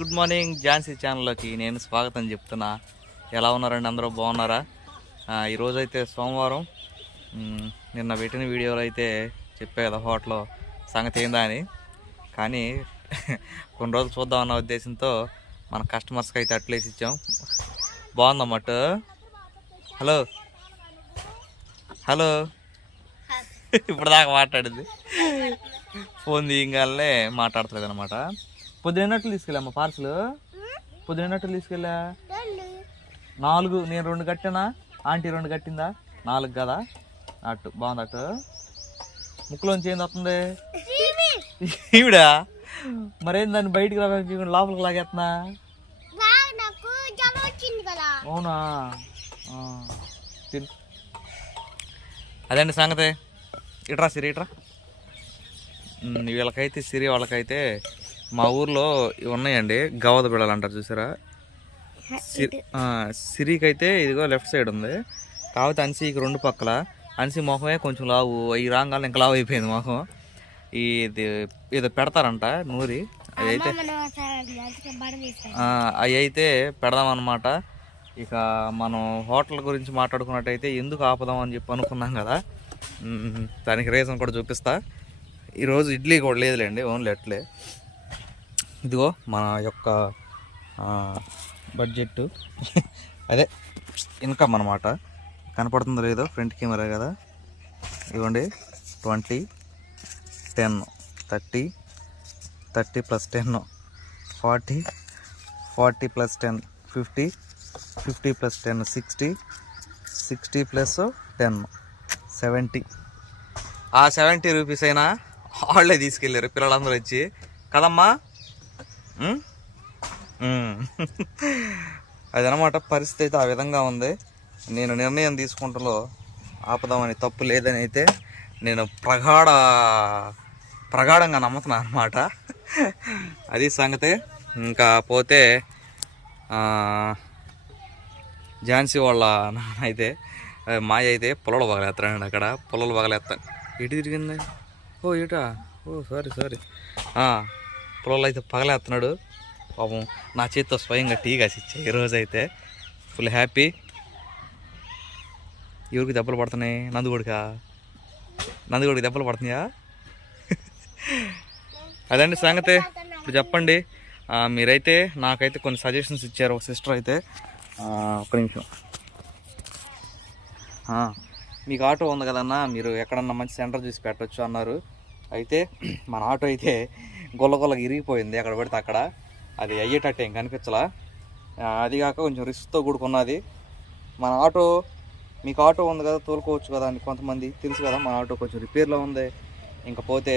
Good morning Jhansi ఛానల్లోకి నేను స్వాగతం చెప్తున్నా. ఎలా ఉన్నారండి అందరూ? బాగున్నారా? ఈరోజు అయితే సోమవారం. నిన్న పెట్టిన వీడియోలో అయితే చెప్పే కదా హోటల్ సంగతి ఏందా అని. కానీ కొన్ని రోజులు చూద్దాం అన్న ఉద్దేశంతో మన కస్టమర్స్కి అయితే అట్లేసి ఇచ్చాం. బాగుందన్నమాట హలో. హలో. ఇప్పుడు దాకా మాట్లాడింది. ఫోన్ తీయగానే మాట్లాడతలేదు అనమాట పొద్దున్నట్లు తీసుకెళ్ళామ్మా పార్సల్? పొద్దున్నట్లు తీసుకెళ్ళా? నాలుగు నేను రెండు కట్టానా? ఆంటీ రెండు కట్టిందా? నాలుగు కదా? అటు బాగుంది అటు ముక్కులోంచి ఏం వస్తుంది? ఈవిడా? మరేం దాన్ని బయటికి రా లోపలికి లాగేస్తున్నా అవునా? తిను. అదండి సంగతి? ఇట్రా సిరి ఇట్రా వీళ్ళకైతే సిరి వాళ్ళకైతే మా ఊర్లో ఉన్నాయండి. గవద బిళ్ళలు అంటారు చూసారా? సిరికి ఇదిగో లెఫ్ట్ సైడ్ ఉంది. కాకపోతే అన్సీకి రెండు పక్కల. అన్సీ మొహమే కొంచెం లావు. ఈ రాగాలు ఇంకా లావు అయిపోయింది మొహం. ఇది ఏదో పెడతారంట నూరి. అది అయితే అవి అయితే పెడదామన్నమాట. ఇక మనం హోటల్ గురించి మాట్లాడుకున్నట్టయితే ఎందుకు ఆపదాం అని చెప్పి అనుకున్నాం కదా. దానికి రీజన్ కూడా చూపిస్తా. ఈరోజు ఇడ్లీ కూడా లేదులేండి ఓన్లీ ఎట్లే ఇదిగో మన యొక్క బడ్జెట్ అదే ఇన్కమ్ అనమాట కనపడుతుందో లేదో ఫ్రంట్ కెమెరా కదా. ఇవ్వండి twenty ten thirty thirty plus ten forty forty plus ten fifty fifty plus ten sixty sixty plus ten seventy. ఆ సెవెంటీ రూపీస్ అయినా వాళ్ళే తీసుకెళ్ళారు పిల్లలందరూ వచ్చి. కదమ్మా అదనమాట పరిస్థితి అయితే ఆ విధంగా ఉంది. నేను నిర్ణయం తీసుకుంటలో ఆపదామని తప్పు లేదని అయితే నేను ప్రగాఢ ప్రగాఢంగా నమ్ముతున్నాను అనమాట అది సంగతి. ఇంకా పోతే ఝాన్సీ వాళ్ళ నాన్న అయితే మాయ అయితే పొలలు పగలేస్తాడండి అక్కడ. పొలలు పగలేస్తాను ఎటు తిరిగింది? ఓ ఏటా? ఓ సారీ సారీ పొలంలో అయితే పగలేస్తున్నాడు పాపం నా చేతితో స్వయంగా టీ కాసిచ్చా. ఈరోజు అయితే ఫుల్ హ్యాపీ. ఎవరికి దెబ్బలు పడుతున్నాయి? నందుగోడికా నందుగోడికి దెబ్బలు పడుతున్నాయా? అదండి సంగతి. ఇప్పుడు చెప్పండి. మీరైతే నాకైతే కొన్ని సజెషన్స్ ఇచ్చారు ఒక సిస్టర్ అయితే. ఒక నిమిషం. మీకు ఆటో ఉంది కదన్నా మీరు ఎక్కడన్నా మంచి సెంటర్ చూసి పెట్టవచ్చు అన్నారు. అయితే మన ఆటో అయితే గొల్లగొల్లగా ఇరిగిపోయింది అక్కడ పడితే అక్కడ. అది అయ్యేటట్టు ఏం కనిపించలా. అది కాక కొంచెం రిస్క్తో కూడుకున్నది. మన ఆటో మీకు ఆటో ఉంది కదా తోలుకోవచ్చు కదా అని కొంతమంది తెలుసు కదా మన ఆటో కొంచెం రిపేర్లో ఉంది. ఇంకా పోతే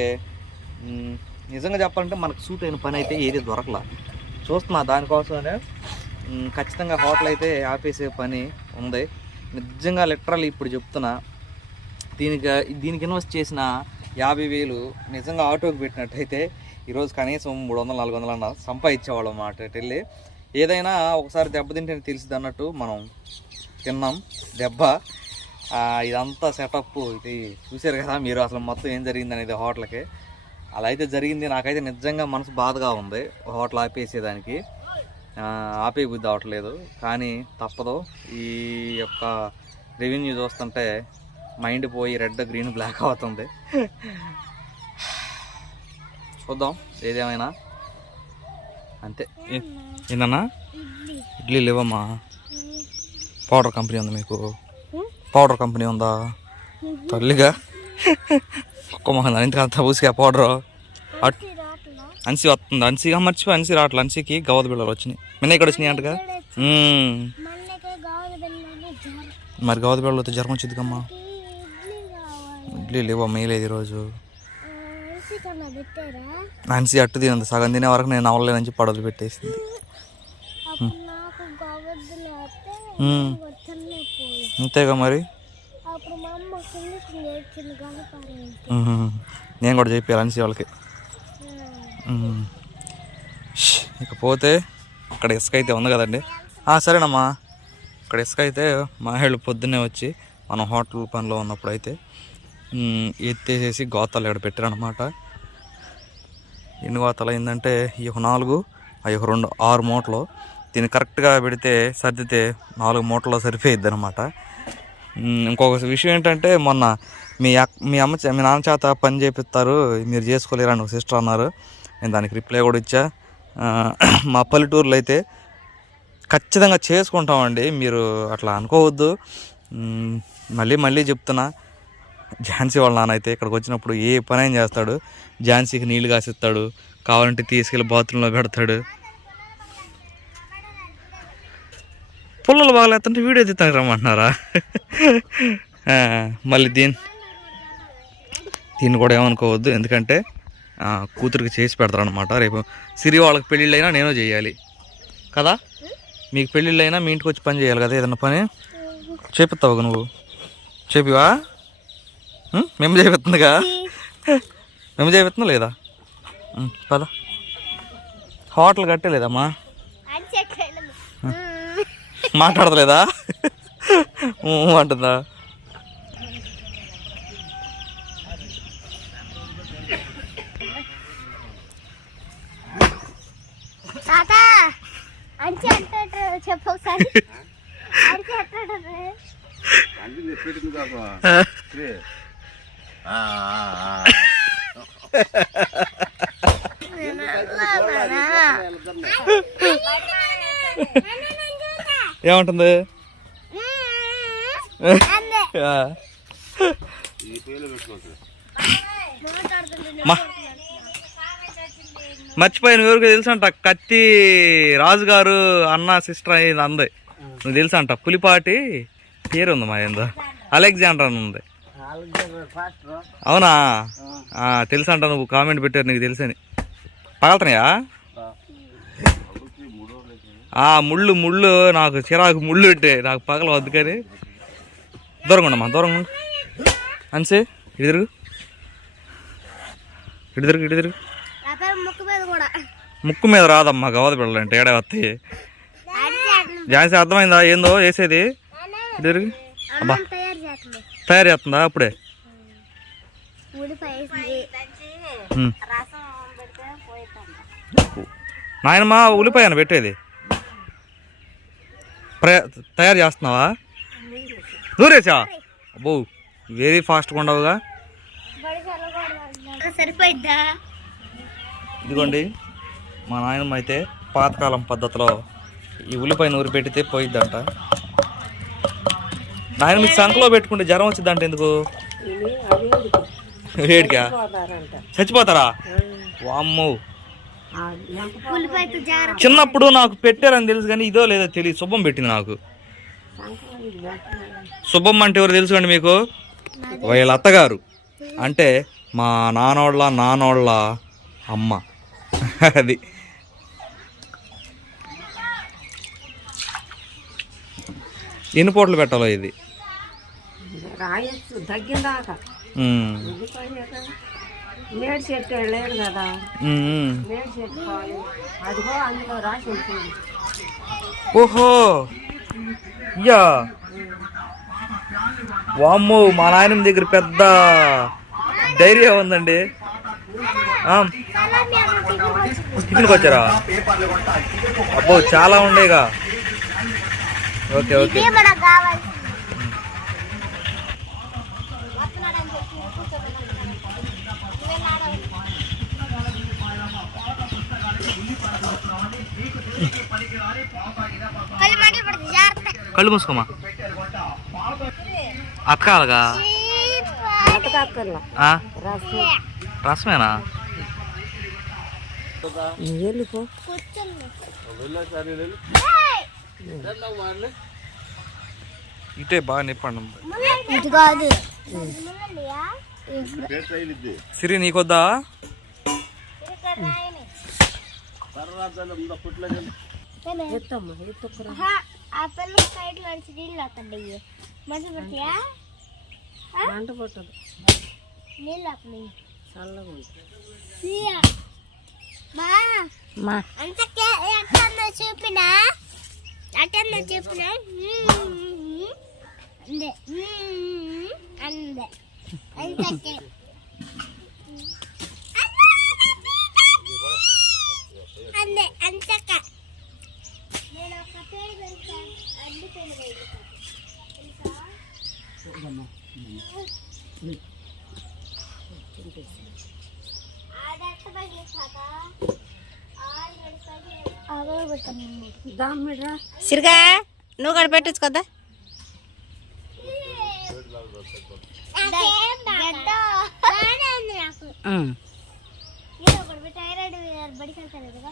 నిజంగా చెప్పాలంటే మనకు సూట్ అయిన పని అయితే ఏది దొరకలా. చూస్తున్నా దానికోసమే ఖచ్చితంగా హోటల్ అయితే ఆపేసే పని ఉంది. నిజంగా లిటరల్ ఇప్పుడు చెప్తున్నా దీనికి దీనికి ఇన్వెస్ట్ చేసిన యాభై వేలు నిజంగా ఆటోకి పెట్టినట్టయితే ఈరోజు కనీసం మూడు వందలు నాలుగు వందలు అన్న సంపాదించేవాళ్ళం అన్నమాట వెళ్ళి. ఏదైనా ఒకసారి దెబ్బతింటే తెలిసింది అన్నట్టు మనం తిన్నాం. దెబ్బ. ఇదంతా సెటప్ ఇది చూశారు కదా మీరు అసలు మొత్తం ఏం జరిగింది అనేది హోటల్కి. అలా అయితే జరిగింది. నాకైతే నిజంగా మనసు బాధగా ఉంది హోటల్ ఆపేసేదానికి. ఆపే బుద్ధి అవట్లేదు కానీ తప్పదు. ఈ యొక్క రెవెన్యూ చూస్తుంటే మైండ్ పోయి రెడ్ గ్రీన్ బ్లాక్ అవుతుంది. చూద్దాం ఏదేమైనా. అంతే. ఏందన్నా? ఇడ్లీ. ఇడ్లీ లేవమ్మా. పౌడర్ కంపెనీ ఉంది మీకు. పౌడర్ కంపెనీ ఉందా? తల్లిగా. కుక్క మొహం ఇంతకు అంత ఊసిగా పౌడర్. అన్సి వస్తుంది. అన్సిగా మర్చిపోయి అన్సి రావట్లే? అన్సికి గవద బిళ్ళలు వచ్చినాయి. నిన్న ఇక్కడ వచ్చినాయి అంటగా? మరి గవద బిళ్ళలు వస్తే జ్వరం వచ్చింది కమ్మా ఇడ్లీ కావాలి. ఇడ్లీ లేవమ్మా లేదు ఈరోజు. అన్సి అట్టు తినంది సగం తినే వరకు నేను అవ్వలేనని చెప్పి పడవలు పెట్టేసింది. అంతేగా మరి. నేను కూడా చెప్పాను అన్సి వాళ్ళకి. ఇకపోతే అక్కడ ఇసుక అయితే ఉంది కదండి. సరేనమ్మా. ఇక్కడ ఇసుక అయితే మా పొద్దున్నే వచ్చి మనం హోటల్ పనిలో ఉన్నప్పుడు అయితే ఎత్తేసేసి గోతాలు ఇక్కడ పెట్టారనమాట ఎన్ని గోతాలు అయిందంటే ఈ నాలుగు అవి ఒక రెండు ఆరు మూటలు. దీన్ని కరెక్ట్గా పెడితే సర్దితే నాలుగు మూటల్లో సరిపోయిద్ది అనమాట ఇంకొక విషయం ఏంటంటే మొన్న మీ మీ అమ్మ చే- మీ నాన్న చేత పని చేపిస్తారు మీరు చేసుకోలేరు అని ఒక సిస్టర్ అన్నారు. నేను దానికి రిప్లై కూడా ఇచ్చా. మా పల్లెటూరులో అయితే ఖచ్చితంగా చేసుకుంటామండి మీరు అట్లా అనుకోవద్దు. మళ్ళీ మళ్ళీ చెప్తున్నా. ఝాన్సీ వాళ్ళ నాన్న అయితే ఇక్కడికి వచ్చినప్పుడు ఏ పని అయినా చేస్తాడు. ఝాన్సీకి నీళ్ళు కాసిస్తాడు. కావాలంటే తీసుకెళ్ళి బాత్రూంలో పెడతాడు. పుల్లలు బాగలేస్తుంటే వీడియో తీస్తాను రమ్మంటున్నారా? మళ్ళీ దీని దీన్ని కూడా ఏమనుకోవద్దు. ఎందుకంటే కూతురికి చేసి పెడతారనమాట రేపు సిరి వాళ్ళకి పెళ్ళిళ్ళైనా నేను చేయాలి. కదా? మీకు పెళ్ళిళ్ళైనా మీ ఇంటికి వచ్చి పని చేయాలి కదా ఏదన్నా పని? చేపిస్తావు నువ్వు? చెప్పివా మేము చేపిస్తుందిగా. మేము చేపిస్తుందా లేదా? పద. హోటల్ కట్టలేదమ్మా. మాట్లాడతలేదా? అంటుందా తాత అంచి అంటాడు చెప్పు ఒకసారి అంచి అంటాడు అన్ని పెట్టింది కాదు శ్రీ. ఆ, ఆ, ఆ. ఏమంటుంది? మర్చిపోయిన ఎవరికి తెలుసు అంట కత్తి రాజు గారు అన్న సిస్టర్ అయింది అంది. నువ్వు తెలుసు అంట పులిపాటి పేరు ఉంది మా ఏందో అలెగ్జాండర్ అని ఉంది. అవునా? ఆ, తెలుసు అంట నువ్వు కామెంట్ పెట్టారు నీకు తెలుసని. పగలుతున్నాయా ఆ ముళ్ళు ముళ్ళు నాకు చిరాకు ముళ్ళు ఉంటే నాకు పగల వద్దు కానీ. దూరంగా ఉండమ్మా దూరంగా ఉండు అన్సే తిరుగు. నా పేరు ముక్కు మీద రాదమ్మా గవద పిల్లలంటే ఏడే వస్తాయి. ఝాన్సీ అర్థమైందా? ఏందో వేసేది. తిరుగు. అమ్మ తయారు చేస్తుంది. అప్పుడే. నాయనమ్మ ఉల్లిపాయను పెట్టేది. తయారు చేస్తున్నావా? నూరేసా అబ్బో వెరీ ఫాస్ట్గా ఉండవుగా. సరిపోయిద్దా? ఇదిగోండి మా నాయనమ్మ అయితే పాతకాలం పద్ధతిలో ఈ ఉల్లిపాయ నూరి పెడితే పోయిద్దంట. నాయన మీ సంకలో పెట్టుకుంటే జ్వరం వచ్చిందంట ఎందుకు? వేడికా? చచ్చిపోతారా? వామ్మో. చిన్నప్పుడు నాకు పెట్టారని తెలుసు కానీ ఇదో లేదో తెలియదు. శుభం పెట్టింది నాకు. శుభం అంటే ఎవరు తెలుసుకోండి మీకు? వీళ్ళ అత్తగారు. అంటే మా నాన్నోళ్ళ నాన్నోళ్ళ అమ్మ. అది. ఎన్ని పూటలు పెట్టాలో ఇది? రాయొచ్చు తగ్గిందాక. మేడి చెట్టు కదా. మేడి చెట్టు అదిగో అందులో రాసి ఉంటుంది. ఓహో. యా. వామ్మో మా నాయనమ్మ దగ్గర పెద్ద ధైర్యం ఉందండి. ఆ, టిఫిన్కి వచ్చారా? అబ్బో చాలా ఉండేగా. Okay okay. కళ్ళు మూసుకోమా? అతకాలగా? అతకక్కర్లా. ఆ, రసం రసమేనా? వెళ్ళిపో ఇటే బాగా నిప్పండి. సిరి నీకొద్దా? ఎత్తమ్మా ఎత్తుకురా ఆ పిల్ల సైడ్ నుంచి నీళ్ళు వస్తాయి మంచి పట్టియా? మంట పట్టదు. నీళ్ళు చల్లగా ఉంటుంది. చూపినా? అటన్నా చూపినా? అందే. అందే అంతే అందే సిరిగా నువ్వు కూడా పెట్టించుకోద్దా? బడికి వెళ్తాను కదా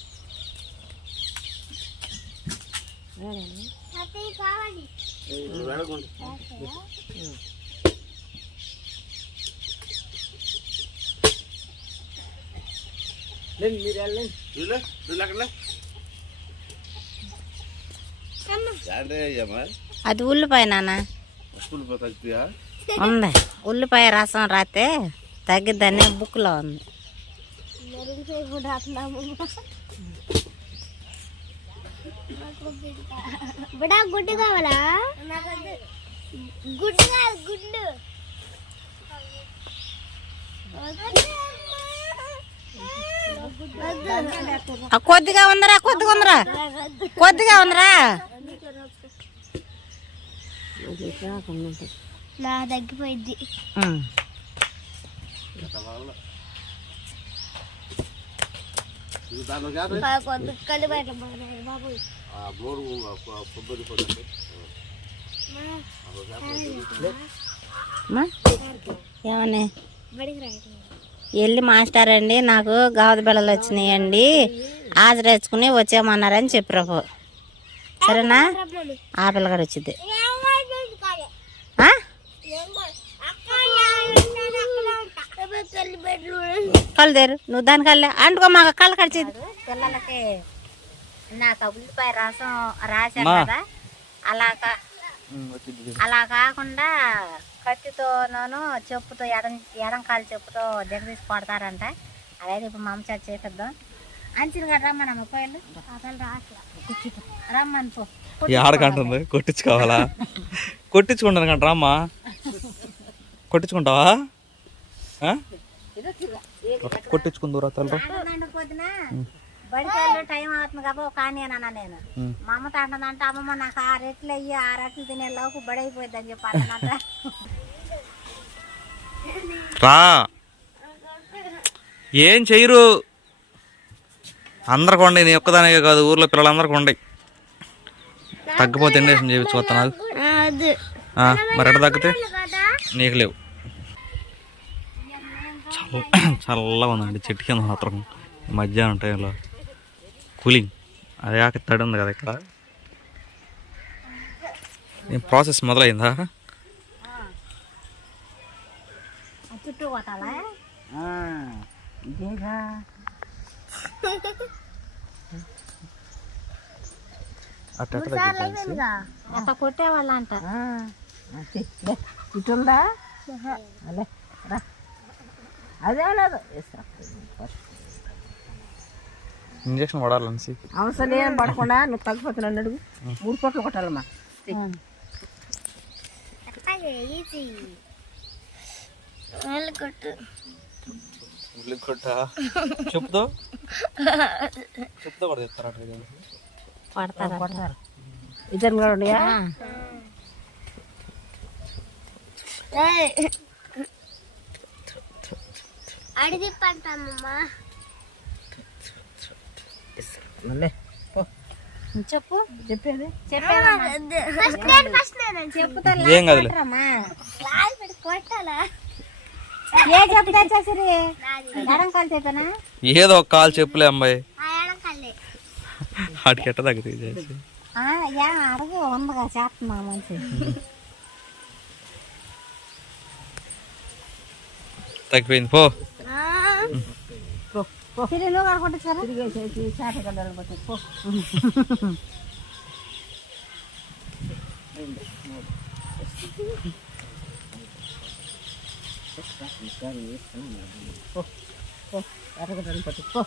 అది ఉల్లిపాయ నాన్న. ఉంది. ఉల్లిపాయ రసం రాతే తగ్గిద్దని బుక్లో ఉంది. బడా గుడ్డు కావాలా? గుడ్డు కాదు గుడ్డు. కొద్దిగా ఉందరా కొద్దిగా ఉందరా? కొద్దిగా ఉందరా? నా తగ్గిపోయింది ఉమ్. ఇది దాంట్లో కాదు కొద్ది కళ్ళు బయట బాబు. కొబ్బరి? ఏమని వెళ్ళి మాస్టర్ అండి నాకు గావద బిళ్ళలు వచ్చినాయండి. హాజరేసుకుని వచ్చేయమన్నారని చెప్పారు సరేనా? ఆ పిల్లగాడు వచ్చింది? కళ్ళు తెరు నువ్వు దాని కళ్ళే అంటుకో మా కళ్ళు కడిచేది. పిల్లలకి నాకు ఉల్లిపాయ రసం రాశాను. కదా? అలాగా. అలా కాకుండా కత్తితోనూ చెప్పుతో ఎడం ఎడం కాలు చెప్పుతో దిగదీసి కొడతారంట. అలాగే ఇప్పుడు మా అమ్మ చేత చేపిద్దాం. అంచిన కదా రమ్మనమ్మ కోయలు? రమ్మని పో. ఈ ఆడకంటుంది కొట్టించుకోవాలా? కొట్టించుకుంటాను కంట రామ్మా. కొట్టించుకుంటావా? ఆ? కొట్టించుకుందురా తల్లు బడికెళ్ళి టైం అవుతుంది కదా కానీ అన్నా నేను. మా అమ్మతో అంటుందంటే అమ్మమ్మ నాకు ఆ రెట్లు అయ్యి ఆ రెట్లు తినే లోపు బడి అయిపోయింది అని చెప్పి అన్నమాట రా. ఏం చెయ్యరు? అందరికి ఉండి నీ ఒక్కదానికే కాదు ఊర్లో పిల్లలందరికీ ఉండి తగ్గిపోతే ఇండక్షన్ చేయించుకోతున్నాను అది. మరి ఎట్ట తగ్గితే? నీకు లేవు. చల్ల చల్లగా ఉందండి చెట్టు కింద మాత్రం. మధ్యాహ్నం టైంలో కూలింగ్. అదే కాక తడి ఉంది కదా ఇక్కడ. ప్రాసెస్ మొదలైందా? ఆ చుట్టూ కొట్టాలా అట్ట ఎట్ట తగ్గించాలి ఎంత కొట్టేవాళ్ళు అంట ఇటుందా? అలే రా. అదే లేదు. ఇంజక్షన్ వాడాలని అవసరం ఏం పడకుండా నువ్వు తగ్గిపోతున్నాను అడుగు. మూడు పొట్లు కొట్టాలమ్మా. చెప్తో చెప్తో కూడా చెప్తారా ఇద్దరు కూడా ఉన్నాయా అడిగి పంటామమ్మా చెప్పు. చెప్పేది? ఏం కాదులే. ఏదో ఒక కాల్ చెప్పులే అమ్మాయి. వాటికి ఎట్ట తగ్గుతుంది చేసి ఆ, యా అడుగు ఉందిగా చేస్తున్నా మంచి. తగ్గిపోయింది పో. సిరి నువ్వు కూడా కొట్టించారా తిరిగేసేసి చేట గడ్డలు పోతే పో ఎరగదని పట్టు పో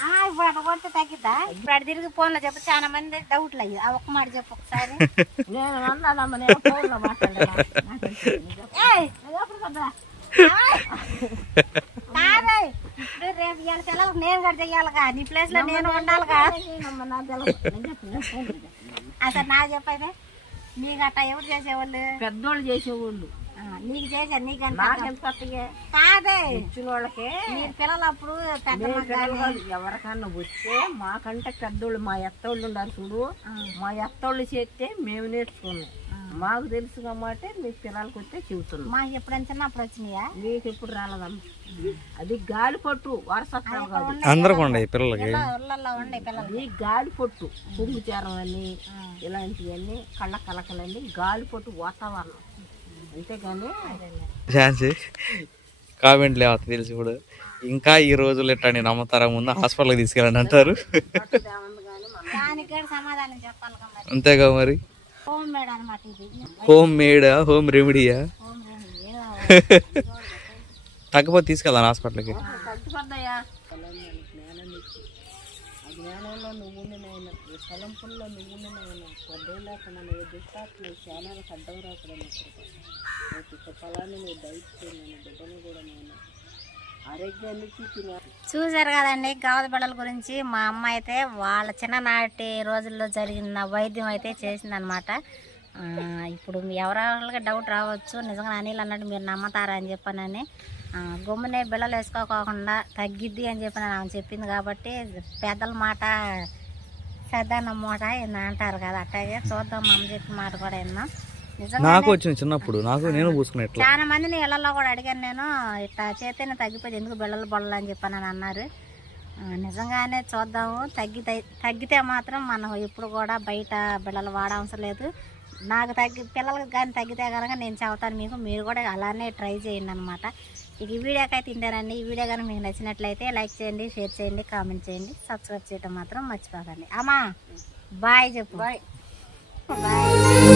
ఆ, ఇప్పుడు కొడితే తగ్గిద్దా ఇప్పుడు అటు తిరిగి ఫోన్లో చెప్పు చాలా మంది డౌట్లు అయ్యి ఆ ఒక్క మాట చెప్పు ఒకసారి నేను అన్నానమ్మ నేను ఫోన్లో మాట్లాడాను రేపు ఇవాళ నేను కూడా చెయ్యాలిగా. నీ ప్లేస్లో నేను ఉండాలిగా. నా అసలు నాకు చెప్పైతే నీకు అట్ట ఎవరు చేసేవాళ్ళు? పెద్దోళ్ళు చేసేవాళ్ళు. నీకు చేసా నీకు కాదే. ఇచ్చిన వాళ్ళకే. మీరు పిల్లలు అప్పుడు ఎవరికన్నా వస్తే మాకంటే పెద్దోళ్ళు మా ఎత్తోళ్ళు ఉన్నారు చూడు. మా ఎత్తోళ్ళు చేస్తే మేము నేర్చుకున్నాం. మాకు తెలుసు కాబట్టి మీ పిల్లలకి వస్తే చెబుతున్నాం. మాకు ఎప్పుడైనా చిన్నప్పుడు వచ్చినాయా మీకు ఎప్పుడు రాలేదమ్మా? అది గాలి పట్టు వరసత్రాలు కాదు. అందరికి ఉండయి పిల్లలకి. ఉండే పిల్లలు గాలి పొట్టు పువ్వు చేరం అని ఇలాంటివన్నీ కళ్ళ కలకలండి గాలి పొట్టు వాతావరణం. అంతేగాని ఛాన్సీ కామెంట్ లేవత తెలిసి ఇప్పుడు? ఇంకా ఈ రోజులు ఎట్టా నేను నమ్ముతారా ముందు హాస్పిటల్కి తీసుకెళ్ళండి అంటారు. దానికి కూడా సమాధానం చెప్పాలి కదా మరి. అంతేగా మరి? హోమ్ మేడ్ అనమాట ఇది. హోమ్ మేడా హోమ్ రెమెడీయా హోమ్ రెమెడీ తగ్గపోతే తీసుకెళ్దాను హాస్పిటల్కి. తగ్గిపోద్దయ్యా. జ్ఞానంలో నువ్వు తలంపుల్లో నువ్వు దుష్టాత్మ జ్ఞానాలకు అడ్డం నీకు ఫలాన్ని నువ్వు దయచేయను బిడ్డను కూడా నేను ఆరోగ్యాన్ని తిన చూశారు కదండి గావద బిడ్డల గురించి. మా అమ్మ అయితే వాళ్ళ చిన్ననాటి రోజుల్లో జరిగిన వైద్యం అయితే చేసిందనమాట ఇప్పుడు ఎవరెవరికి డౌట్ రావచ్చు నిజంగా అనిల్ అన్నట్టు మీరు నమ్మతారా అని చెప్పానని. ఆ, గమ్మునే బిళ్ళలు వేసుకోకోకుండా తగ్గిద్ది అని చెప్పి ఆమె చెప్పింది కాబట్టి పెద్దల మాట శ్రద్ధ నమ్మోట ఏంది అంటారు కదా. అట్టాగే చూద్దాం అమ్మ చెప్పిన మాట కూడా విన్నాం నాకు వచ్చింది చిన్నప్పుడు. నాకు నేను పూసుకున్నా ఇట్లా చాలా మందిని ఇళ్ళలో కూడా అడిగాను నేను ఇట్లా చేతేనే తగ్గిపోయింది ఎందుకు బిళ్ళలు బొల్లలు అని చెప్పాను అని అన్నారు. నిజంగానే చూద్దాము. తగ్గితే తగ్గితే మాత్రం మనం ఇప్పుడు కూడా బయట బిళ్ళలు వాడవసరం లేదు. నాకు తగ్గి పిల్లలకు కానీ తగ్గితే కనుక నేను చెబుతాను మీకు మీరు కూడా అలానే ట్రై చేయండి అనమాట ఇక ఈ వీడియోకి అయితే తింటారండి ఈ వీడియో కానీ మీకు నచ్చినట్లయితే లైక్ చేయండి షేర్ చేయండి కామెంట్ చేయండి. సబ్స్క్రైబ్ చేయడం మాత్రం మర్చిపోకండి. అమ్మా బాయ్ చెప్పు. బాయ్. బాయ్.